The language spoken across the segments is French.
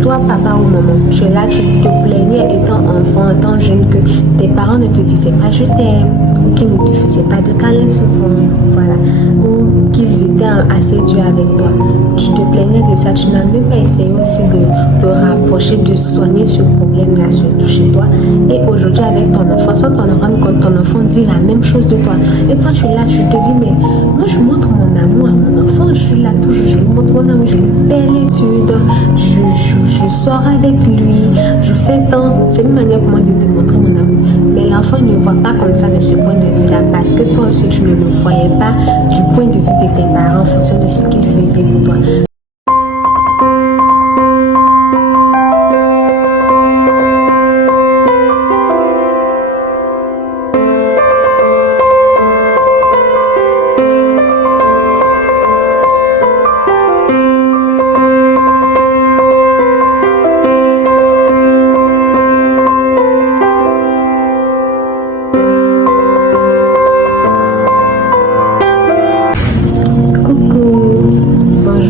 toi, papa ou maman, tu es là, tu te plaignais étant enfant, étant jeune, que tes parents ne te disaient pas je t'aime, ou qu'ils ne te faisaient pas de câlins souvent, voilà, ou qu'ils étaient assez durs avec toi. Tu te plaignais de ça, tu n'as même pas essayé aussi de te rapprocher, de soigner ce problème-là surtout chez toi. Et aujourd'hui, avec ton enfant, sans t'en rendre compte, ton enfant dit la même chose de toi. Et toi, tu es là, tu te dis, mais moi, je montre mon amour à mon enfant, je suis là toujours, je lui montre mon amour, je lui paie l'étude, je sors avec lui, je fais tant. C'est une manière pour moi de te montrer mon amour. Mais l'enfant ne voit pas comme ça de ce point de vue-là, parce que toi aussi, tu ne le voyais pas du point de vue de tes parents en fonction de ce qu'ils faisaient pour toi.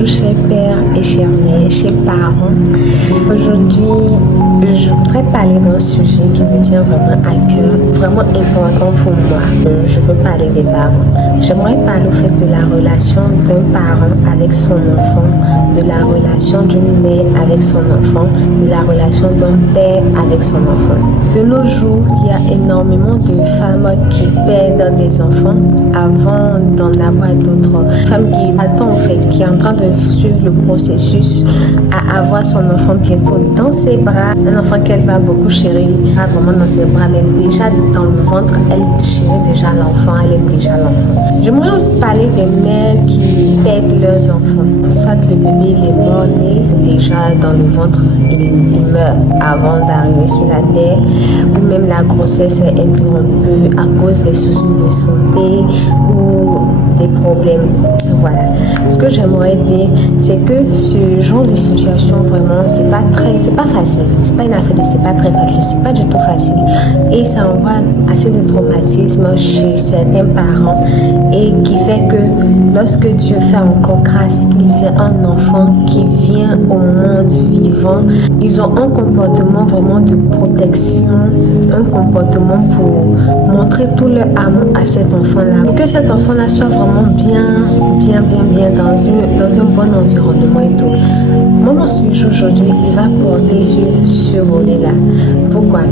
Chers pères et chers mères, chers parents, aujourd'hui je voudrais parler d'un sujet qui me tient vraiment à cœur, vraiment important pour moi. Je veux parler des parents. J'aimerais parler au fait de la relation d'un parent avec son enfant, de la relation d'une mère avec son enfant, de la relation d'un père avec son enfant. De nos jours, il y a énormément de femmes qui perdent des enfants avant d'en avoir d'autres. Femmes qui attendent en fait, qui est en train de suivre le processus à avoir son enfant bientôt dans ses bras, un enfant qu'elle va beaucoup chérir, pas vraiment dans ses bras, mais déjà dans le ventre, elle chérit déjà l'enfant, elle aime déjà l'enfant. J'aimerais parler des mères qui perdent leurs enfants, soit le bébé il est mort né, déjà dans le ventre, il meurt avant d'arriver sur la terre, ou même la grossesse est interrompue à cause des soucis de santé ou des problèmes. Voilà. Ce que j'aimerais dire, c'est que ce genre de situation, vraiment, c'est pas facile. C'est pas une affaire de c'est pas très facile. C'est pas du tout facile. Et ça envoie assez de traumatisme chez certains parents et qui fait que lorsque Dieu fait encore grâce qu'ils aient un enfant qui vient au monde vivant, ils ont un comportement vraiment de protection, un comportement pour montrer tout leur amour à cet enfant-là. Pour que cet enfant-là soit vraiment bien dans un bon environnement et tout. Moi, mon sujet aujourd'hui, il va porter sur ce volet-là. Pourquoi?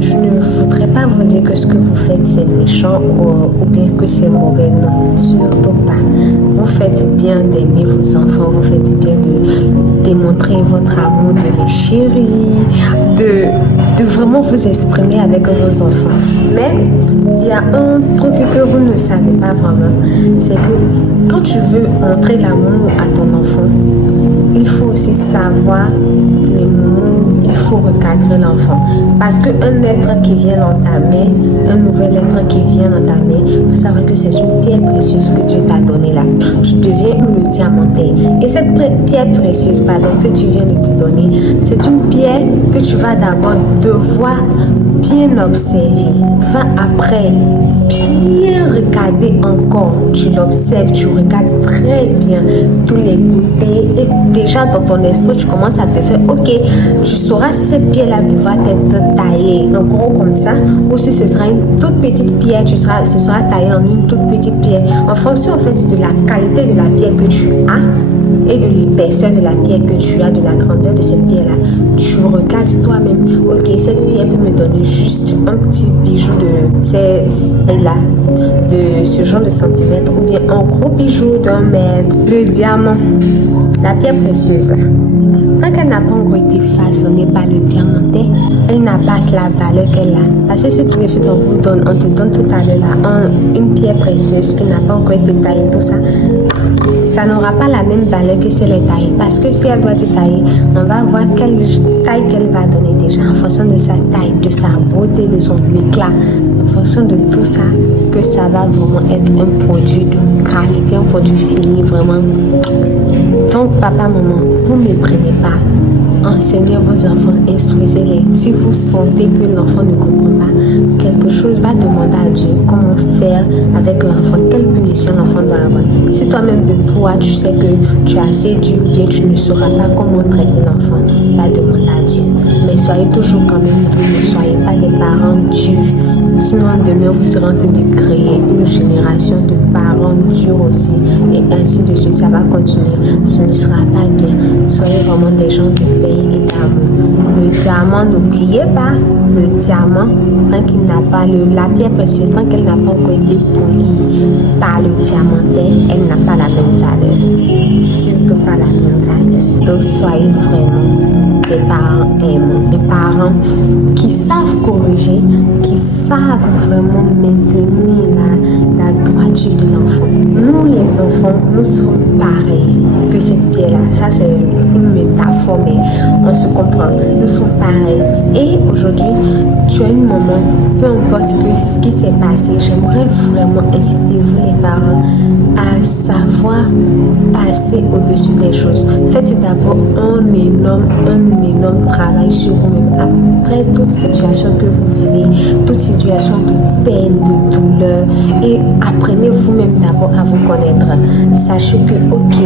Je ne voudrais pas vous dire que ce que vous faites c'est méchant ou bien que c'est mauvais. Non, surtout pas. Vous faites bien d'aimer vos enfants, vous faites bien de démontrer votre amour, de les chérir, de vraiment vous exprimer avec vos enfants. Mais il y a un truc que vous ne savez pas vraiment, c'est que quand tu veux montrer l'amour à ton enfant, il faut aussi savoir les mots, il faut recadrer l'enfant. Parce qu'un être qui vient dans ta main, un nouvel être qui vient dans ta main, il faut savoir que c'est une pierre précieuse que Dieu t'a donnée là. Tu deviens le diamanté. Et cette pierre précieuse, que tu viens de te donner, c'est une pierre que tu vas d'abord devoir bien observer. Va après bien regarder encore. Tu l'observes, tu regardes très bien tous les côtés et déjà dans ton esprit, tu commences à te faire, ok, tu sauras si cette pierre-là devra être taillée en gros comme ça ou si ce sera une toute petite pierre, ce sera taillé en une toute petite pierre. En fonction en fait de la qualité de la pierre que tu as et de l'épaisseur de la pierre que tu as, de la grandeur de cette pierre-là, tu regardes toi-même, ok, cette pierre peut me donner juste un petit bijou de ce genre de centimètres ou bien un gros bijou d'un mètre, le diamant, la pierre précieuse. Tant qu'elle n'a pas encore été façonnée par le diamanté, elle n'a pas la valeur qu'elle a. Parce que ce qu'on vous donne, on te donne tout à l'heure là, une pierre précieuse qui n'a pas encore été taillée, tout ça, ça n'aura pas la même valeur que si elle est taillée. Parce que si elle doit être taillée, on va voir quelle taille qu'elle va donner déjà, en fonction de sa taille, de sa beauté, de son éclat, en fonction de tout ça, que ça va vraiment être un produit de qualité, un produit fini, vraiment. Donc, papa, maman, vous ne méprenez pas. Enseignez vos enfants, instruisez-les. Si vous sentez que l'enfant ne comprend pas quelque chose, va demander à Dieu comment faire avec l'enfant, quelle punition l'enfant doit avoir. Si toi-même de toi, tu sais que tu as assez dur, bien tu ne sauras pas comment traiter l'enfant, va demander soyez toujours comme nous, ne soyez pas des parents durs. Sinon, demain, vous serez en train de créer une génération de parents durs aussi. Et ainsi de suite, ça va continuer. Ce ne sera pas bien. Soyez vraiment des gens de paix et d'amour. Le diamant, n'oubliez pas, le diamant, tant qu'il n'a pas la pierre précieuse, tant qu'elle n'a pas encore été polie par le diamantaire, elle n'a pas la même valeur. Surtout pas la même valeur. Donc, soyez vraiment des parents aimants, des parents qui savent corriger, qui savent vraiment maintenir la droiture de l'enfant. Nous, les enfants, nous sommes pareils que cette pierre-là. Ça, c'est une métaphore, mais on se comprend. Nous sommes pareils. Et aujourd'hui, tu as une maman, peu importe ce qui s'est passé, j'aimerais vraiment inciter vous, les parents, à savoir passer au-dessus des choses. Faites d'abord un énorme travail sur vous-même. Après toute situation que vous vivez, toute situation de peine, de douleur, et apprenez vous-même d'abord à vous connaître. Sachez que, ok,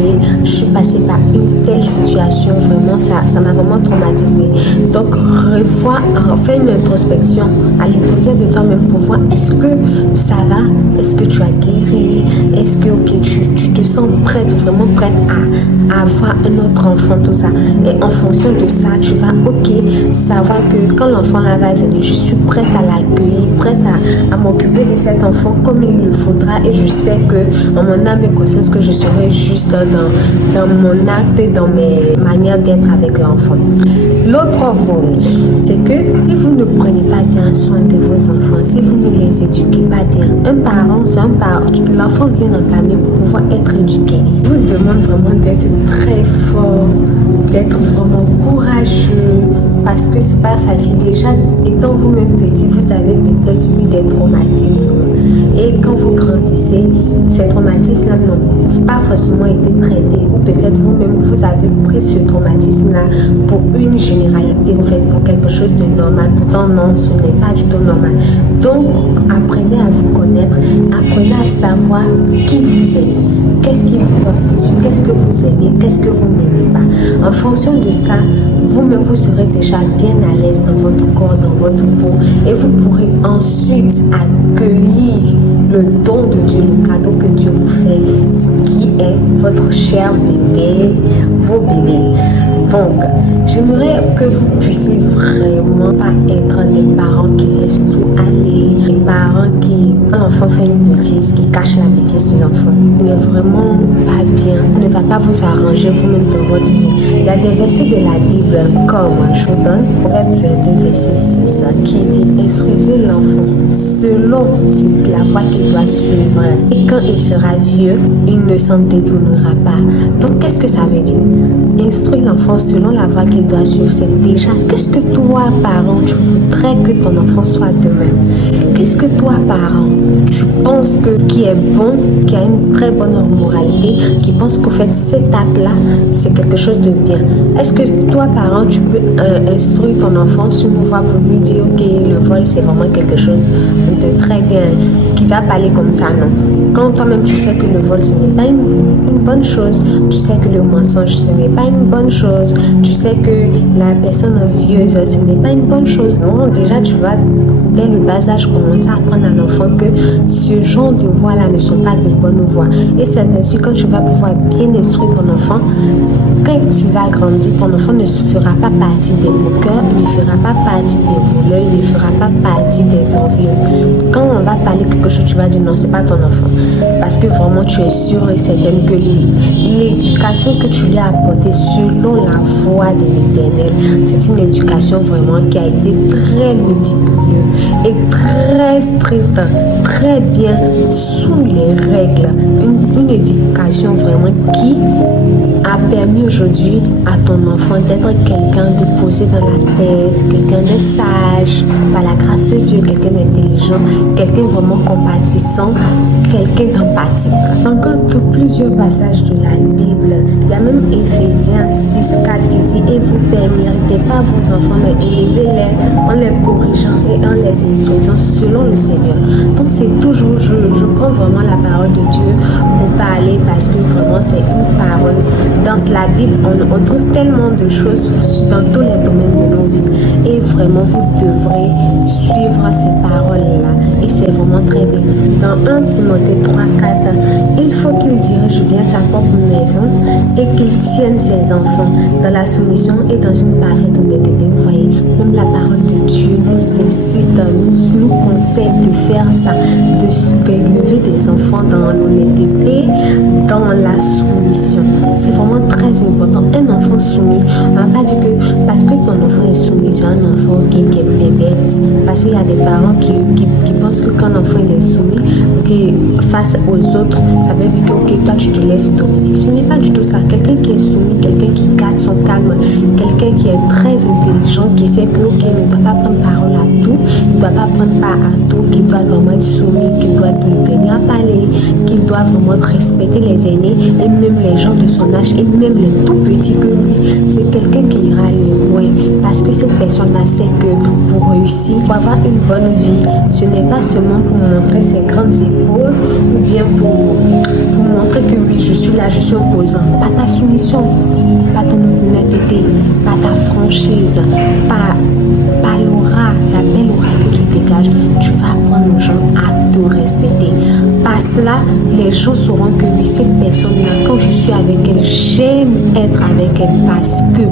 je suis passée par une telle situation, vraiment, ça m'a vraiment traumatisée. Donc, fais une introspection à l'intérieur de toi-même pour voir est-ce que ça va, est-ce que tu as guéri, est-ce que tu te sens prête, vraiment prête à avoir un autre enfant, tout ça. Et en fonction de ça, tu vas savoir que quand l'enfant là va venir, je suis prête à l'accueillir, prête à m'occuper de cet enfant comme il le faudra, et je sais que en mon âme et conscience que je serai juste dans mon acte et dans mes manières d'être avec l'enfant. L'autre volet, c'est que si vous ne prenez pas bien soin de vos enfants, si vous ne les éduquez pas bien, un parent, c'est un parent, l'enfant vient entamer pour pouvoir être éduqué. Je vous demande vraiment d'être très fort, d'être vraiment courageux, parce que c'est pas facile. Déjà, étant vous-même petit, vous avez peut-être eu des traumatismes. Et quand vous grandissez, ces traumatismes-là n'ont pas forcément été traités. Ou peut-être vous-même, vous avez pris ce traumatisme-là pour une généralité, en fait, pour quelque chose de normal. Pourtant, non, ce n'est pas du tout normal. Donc, apprenez à vous connaître, apprenez à savoir qui vous êtes, qu'est-ce qui vous constitue, qu'est-ce que vous aimez, qu'est-ce que vous n'aimez pas. En fonction de ça, vous-même, vous serez déjà bien à l'aise dans votre corps, dans votre peau, et vous pourrez ensuite accueillir le don de Dieu, le cadeau que Dieu vous fait, ce qui est votre cher bébé, vos bébés. Donc, j'aimerais que vous puissiez vraiment pas être des parents qui laissent tout aller, des parents qui, quand l'enfant fait une bêtise, qui cachent la bêtise de l'enfant. Ce n'est vraiment pas bien. Ça ne va pas vous arranger vous-même dans votre vie. Il y a des versets de la Bible, comme je vous donne, Proverbe 22, verset 6, qui dit « Instruisez l'enfant selon la voie qu'il doit suivre. Et quand il sera vieux, il ne s'en détournera pas. » Donc, qu'est-ce que ça veut dire? Instruire l'enfant selon la voie qu'il doit suivre, c'est déjà qu'est-ce que toi, parent, tu voudrais que ton enfant soit demain? Qu'est-ce que toi, parent, tu penses qui est bon, qui a une très bonne moralité, qui pense qu'au fait, cet acte-là, c'est quelque chose de bien? Est-ce que toi, parent, tu peux instruire ton enfant sur une voie pour lui dire, ok, le vol, c'est vraiment quelque chose de très bien, qui va parler comme ça, non? Quand toi-même, tu sais que le vol, ce n'est pas une bonne chose, tu sais que le mensonge, ce n'est pas une bonne chose, tu sais que la personne envieuse, ce n'est pas une bonne chose, non? Déjà, tu vas, dès le bas âge, commencer à apprendre à l'enfant que ce genre de voies-là ne sont pas de bonnes voies. Et c'est ainsi quand tu vas pouvoir bien instruire ton enfant, quand il va grandir, ton enfant ne fera pas partie des moqueurs, il ne fera pas partie des voleurs, il ne fera pas partie des envieux. Quand on va parler quelque chose, tu vas dire non, c'est pas ton enfant. Parce que vraiment, tu es sûr et certaine que l'éducation que tu lui as apportée selon la voie de l'Éternel, c'est une éducation vraiment qui a été très méticuleuse et très stricte, très bien sous les règles. Une éducation vraiment qui a permis aujourd'hui à ton enfant d'être quelqu'un de posé dans la tête, quelqu'un de sage, par la grâce de Dieu, quelqu'un d'intelligent, quelqu'un vraiment compatissant, quelqu'un d'empathique. Encore plusieurs passages de la Bible. Il y a même Éphésiens 6:4 qui dit « Et vous n'héritez pas vos enfants, mais élevez-les en les corrigeant et en les instruisant selon le Seigneur. » Donc c'est toujours, je prends vraiment la parole de Dieu pour parler parce que vraiment c'est une parole. Dans la Bible, on trouve tellement de choses dans tous les domaines de nos vies. Et vraiment vous devrez suivre ces paroles-là. Et c'est vraiment très bien. Dans 1 Timothée 3:4, il faut qu'il dirige bien sa propre maison et qu'il tienne ses enfants dans la soumission et dans une parfaite honnêteté. Vous voyez, même la parole de Dieu nous incite, nous conseille de faire ça, d'élever des enfants dans l'honnêteté, dans la soumission. C'est vraiment très important. Un enfant soumis, on n'a pas dit que parce que ton enfant est soumis, c'est un enfant qui est bébête. Parce qu'il y a des parents qui pensent que quand l'enfant il est soumis, face aux autres, ça veut dire que toi tu te laisses dominer. Ce n'est pas du tout ça. Quelqu'un qui est soumis, quelqu'un qui garde son calme, quelqu'un qui est très intelligent, qui sait que il ne doit pas prendre parole à tout, il ne doit pas prendre part à tout, qu'il doit vraiment être soumis, qu'il doit lui tenir à parler, qu'il doit vraiment respecter les aînés et même les gens de son âge et même les tout petits que lui. C'est quelqu'un qui ira loin parce que cette personne-là sait que pour réussir, pour avoir une bonne vie, ce n'est pas seulement pour montrer ses grandes épaules ou bien pour montrer que oui, je suis là, je suis opposant. Pas ta soumission, pas ton honnêteté, pas ta franchise, pas l'aura, la belle aura que tu dégages. Tu vas apprendre aux gens à te respecter. Par cela, les gens sauront que oui, cette personne-là, quand je suis avec elle, j'aime être avec elle parce que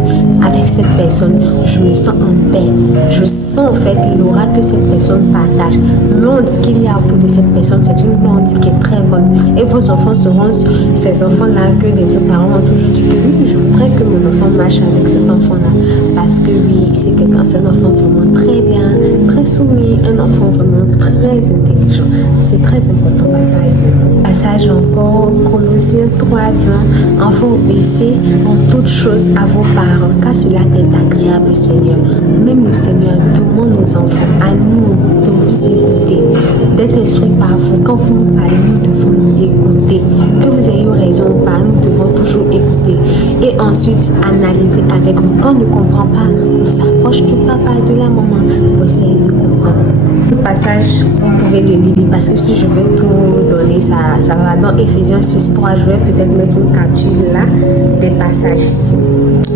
avec cette personne, je me sens en paix. Je sens en fait l'aura que cette personne partage. L'onde qu'il y a autour de cette personne, c'est une onde qui est très bonne. Et vos enfants seront ces enfants-là que des parents ont toujours dit que oui, je voudrais que mon enfant marche avec cet enfant-là. Parce que oui, c'est un enfant vraiment très bien, très soumis, un enfant vraiment très intelligent. C'est très important, papa et maman. Passage encore, Colossiens 3:20. Enfants, obéissez en toutes choses à vos parents, car cela est agréable, Seigneur. Même le Seigneur demande aux enfants, à nous, de vous écouter, d'être instruits par vous. Quand vous nous parlez, nous devons nous écouter. Que vous ayez raison ou pas, nous devons toujours écouter. Et ensuite, analyser avec vous. Quand on ne comprend pas, on s'approche du papa et de la maman pour essayer de comprendre. Le passage, vous pouvez le lire parce que si je veux tout donner, ça va dans Ephésiens 6:3. Je vais peut-être mettre une capture là des passages ici.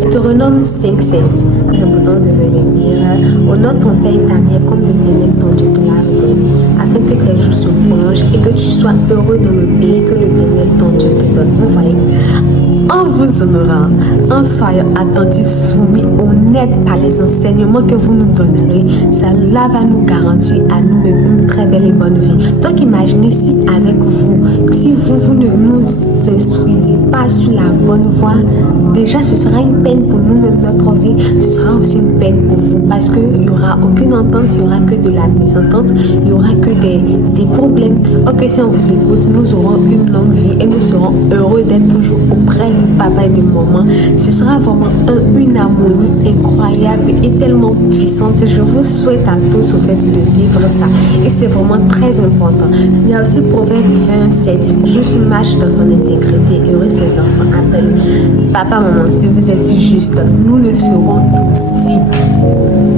Deutéronome 5:16. C'est important de le lire. Honore ton père et ta mère comme l'Éternel ton Dieu te l'a ordonné, afin que tes jours se prolongent et que tu sois heureux dans le pays que l'Éternel ton Dieu te donne. Vous voyez, en vous honorant, en soyant attentifs, soumis, honnêtes par les enseignements que vous nous donnerez, cela va nous garantir à nous-mêmes une très belle et bonne vie. Donc imaginez si avec vous, si vous ne nous instruisez pas sur la bonne voie, déjà ce sera une peine pour nous-mêmes notre vie, ce sera aussi une peine pour vous parce qu'il n'y aura aucune entente, il n'y aura que de la mésentente, il n'y aura que des problèmes. Ok, si on vous écoute, nous aurons une longue vie et nous serons heureux d'être toujours auprès de papa et de maman. Ce sera vraiment une harmonie incroyable et tellement puissante. Je vous souhaite à tous au fait de vivre ça et c'est vraiment très important. Il y a aussi Proverbe 27. Juste marche dans son intégrité, heureux ses enfants appellent. Papa, maman, si vous êtes juste, nous le serons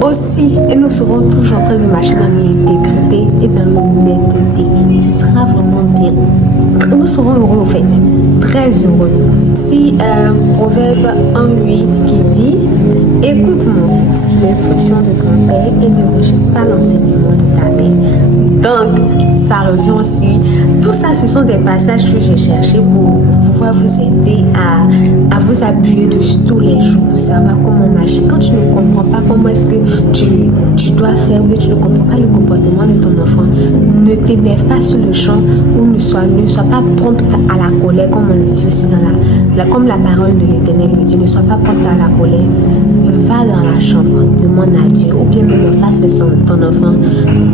aussi et nous serons toujours en train de marcher dans l'intégrité et dans l'honnêteté. Ce sera vraiment bien. Nous serons heureux au fait, très heureux. Si Proverbe 1:8 qui dit écoute mon fils l'instruction de ton père et ne rejette pas l'enseignement de ta mère. Donc ça revient aussi, tout ça ce sont des passages que j'ai cherchés pour pouvoir vous aider à vous appuyer dessus tous les jours pour savoir comment marcher. Quand tu ne comprends pas comment est-ce que tu dois faire ou que tu ne comprends pas le comportement de ton enfant, ne t'énerve pas sur le champ ou ne sois pas prompte à la colère comme on le dit aussi comme la parole de l'Éternel le dit, ne sois pas prompte à la colère. Va dans la chambre, demande à Dieu, ou bien même en face de ton enfant,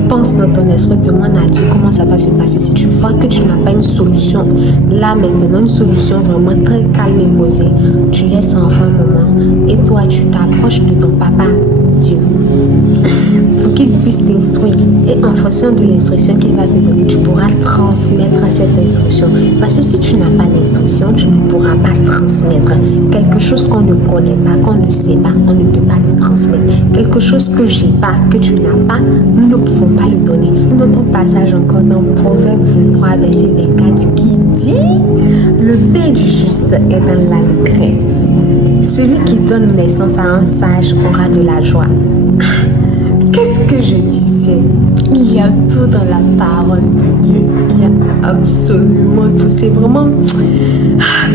pense dans ton esprit, demande à Dieu comment ça va se passer. Si tu vois que tu n'as pas une solution, là maintenant, une solution vraiment très calme et posée, tu laisses l'enfant un moment et toi tu t'approches de ton papa, Dieu, pour qu'il puisse t'instruire. Et en fonction de l'instruction qu'il va te donner, tu pourras transmettre cette instruction. Parce que si tu n'as pas l'instruction, tu ne pourras pas transmettre. Quelque chose qu'on ne connaît pas, qu'on ne sait pas, on ne peut pas le transmettre. Quelque chose que j'ai pas, que tu n'as pas, nous ne pouvons pas le donner. Notre passage encore dans Proverbe 23, verset 24, qui dit le paix du juste est dans l'allégresse. Celui qui donne naissance à un sage aura de la joie. qu'est-ce que je disais? Il y a tout dans la parole de Dieu. Il y a absolument tout. C'est vraiment...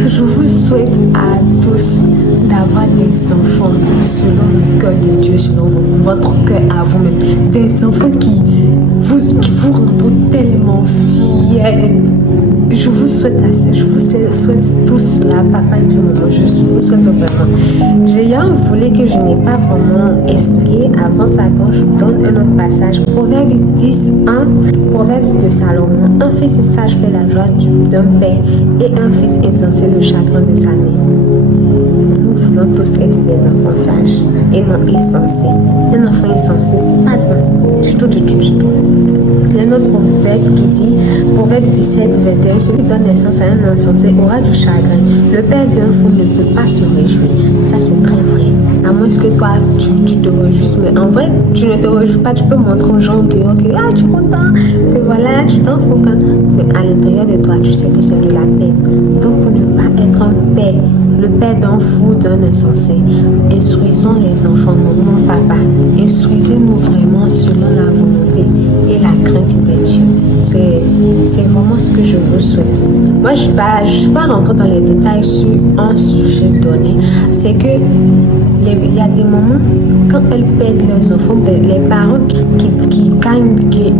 Je vous souhaite à tous d'avoir des enfants selon le cœur de Dieu, selon votre cœur à vous-même. Des enfants qui vous rendront tellement fiers. Je vous souhaite tous la papa du moment. Je vous souhaite vraiment. J'ai voulu que je n'ai pas vraiment expliqué avant ça, quand je donne un autre passage. Proverbe 10, 1, Proverbe de Salomon. Un fils sage fait la joie d'un père et un fils insensé le chagrin de sa mère. Nous voulons tous être des enfants sages et non insensés. Un enfant insensé, c'est pas bon. Du tout. Il y a un autre proverbe qui dit, Proverbe 17, 21, celui qui donne naissance à un insensé aura du chagrin. Le père d'un fou ne peut pas se réjouir. Ça, c'est très vrai. À moins que toi, tu te réjouisses. Mais en vrai, tu ne te réjouis pas. Tu peux montrer aux gens dehors que tu es content, que voilà, tu t'en fous. Mais à l'intérieur de toi, tu sais que c'est de la paix. Donc, pour ne pas être un père, le père d'un fou, d'un insensé, instruisons les enfants, maman, papa. Instruisez-nous vraiment selon la volonté et la crainte de Dieu. C'est vraiment ce que je vous souhaite. Moi, je ne suis pas rentrée dans les détails sur un sujet donné. C'est que il y a des moments, quand elles perdent leurs enfants, les parents qui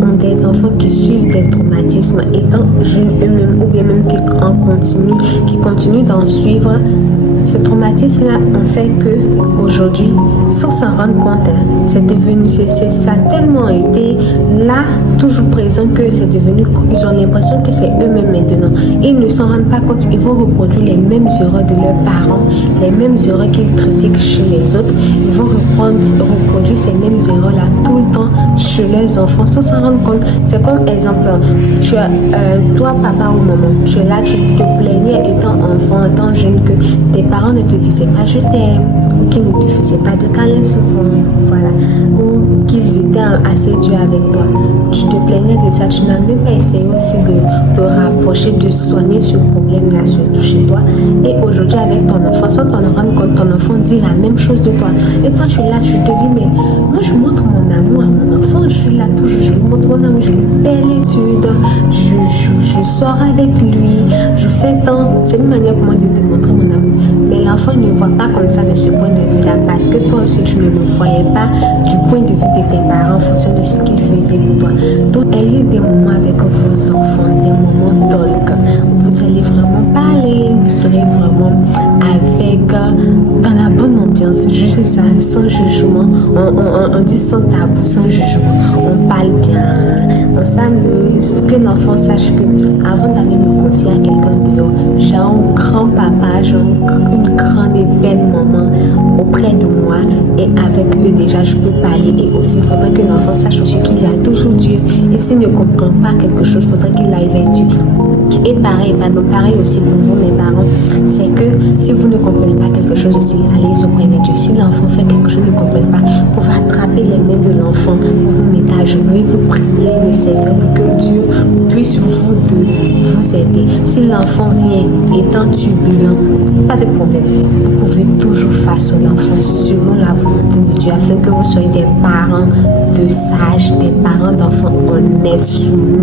ont des enfants qui suivent des traumatismes, étant jeunes eux-mêmes, ou bien même qui continuent d'en suivre, ces traumatismes-là ont fait que aujourd'hui, sans s'en rendre compte, c'est devenu, ça a tellement été là, toujours présent, que c'est devenu, ils ont l'impression que c'est eux-mêmes maintenant. Ils ne s'en rendent pas compte, ils vont reproduire les mêmes erreurs de leurs parents, les mêmes erreurs qu'ils critiquent chez les autres. Ils vont reproduire ces mêmes erreurs-là tout le temps chez leurs enfants sans s'en rendre compte. C'est comme exemple, toi, papa ou maman, tu es là, tu te plaignais étant enfant, étant jeune, que tes parents ne te disaient pas je t'aime, ou qu'ils ne te faisaient pas de câlins souvent, voilà, ou qu'ils étaient assez durs avec toi. Tu te plaignais de ça, tu n'as même pas essayé aussi de te rapprocher, de soigner ce problème-là surtout chez toi. Et aujourd'hui, avec ton enfant, sans t'en rendre compte, ton enfant dit la même chose de toi. Et toi, tu es là, tu te dis, mais moi, je montre mon amour à mon enfant, je suis là toujours, je lui montre mon amour, je lui paie l'étude, je sors avec lui, je fais tant. C'est une manière pour moi de te montrer mon amour. Mais l'enfant ne voit pas comme ça de ce point de vue-là, parce que toi aussi, tu ne le voyais pas du point de vue de tes parents en fonction de ce qu'ils faisaient pour toi. Donc, ayez des moments avec vos enfants, des moments talk. Vous allez vraiment parler, vous serez vraiment avec, dans la bonne ambiance, juste ça, sans jugement. On dit sans tabou, sans jugement. On parle bien, on s'amuse, pour que l'enfant sache que avant d'aller me confier à quelqu'un dehors, j'ai un grand papa, j'ai une grande et belle maman auprès de moi, et avec eux déjà je peux parler. Et aussi il faudrait que l'enfant sache aussi qu'il y a toujours Dieu, et s'il ne comprend pas quelque chose, il faudrait qu'il aille vers Dieu. Et pareil aussi pour vous mes parents, c'est que si vous ne comprenez pas quelque chose aussi, allez auprès de Dieu. Si l'enfant fait quelque chose, ne comprenez pas, vous pouvez attraper les mains de l'enfant, vous mettez à genoux et vous priez le Seigneur pour que Dieu puisse vous aider. Si l'enfant vient étant turbulent, pas de problème, vous pouvez toujours façonner l'enfant selon la volonté de Dieu, afin que vous soyez des parents de sages, des parents d'enfants honnêtes, soumis,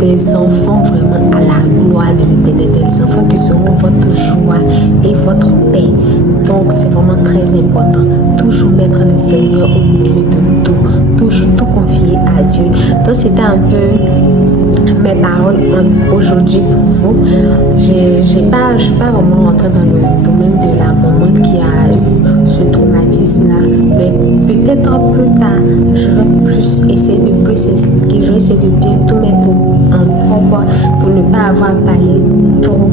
des enfants vraiment à la gloire de l'Éternel, des enfants qui seront votre joie et votre paix. Donc c'est vraiment très important. Toujours mettre le Seigneur au milieu de tout, toujours tout confier à Dieu. Donc c'était un peu mes paroles aujourd'hui pour vous. Je suis pas vraiment rentrée dans le domaine de la maman qui a eu ce traumatisme-là, mais peut-être plus tard, je vais essayer de plus expliquer, je vais essayer de bien tout mettre en propre pour ne pas avoir parlé trop,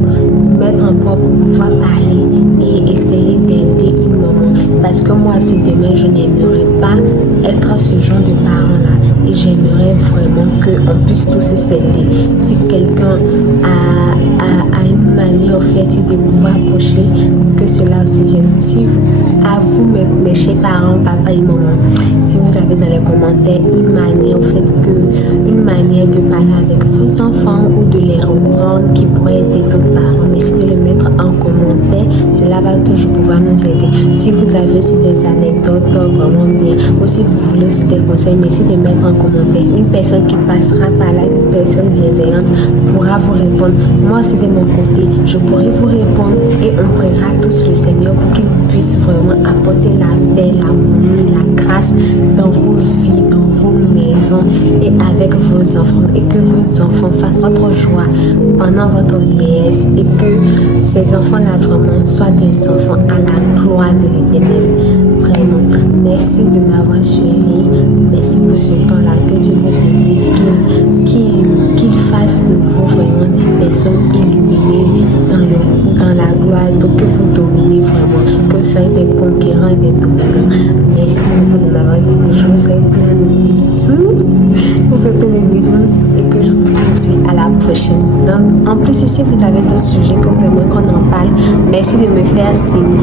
mettre en propre pour pouvoir parler et essayer d'aider une maman, parce que moi aussi demain je n'aimerais pas être ce genre de parent-là, et j'aimerais vraiment qu'on puisse tous s'aider. Si quelqu'un a une manière en fait de pouvoir approcher, que cela aussi vienne. Si vous, à vous mes chers parents, papa et maman, si vous avez dans les commentaires une manière en fait une manière de parler avec vos enfants ou de les reprendre qui pourrait aider vos parents, essayez de le mettre en commentaire. cela va toujours pouvoir nous aider. Si vous avez aussi des anecdotes vraiment bien, ou si vous voulez aussi des conseils, merci de mettre en commentaire. Une personne qui passera par là, une personne bienveillante, pourra vous répondre. Moi aussi de mon côté, je pourrai vous répondre et on priera tous le Seigneur pour qu'il puisse vraiment apporter la paix, l'harmonie, la grâce dans vos vies, dans vos maisons et avec vos enfants, et que vos enfants fassent votre joie pendant votre vieillesse, et que ces enfants-là vraiment soient des enfants à la gloire de l'Éternel. Vraiment, merci de m'avoir suivi. Merci pour ce temps-là. Que Dieu vous bénisse, qu'il fasse de vous vraiment des personnes illuminées dans la gloire, donc que vous dominez vraiment, que vous soyez des conquérants et des dominants. Merci beaucoup de m'avoir écouté. Je vous fais plein de bisous. Je vous fais plein de bisous et que je vous dis aussi à la prochaine. Donc, en plus, si vous avez d'autres sujets que vous aimez qu'on en parle, merci de me faire signe.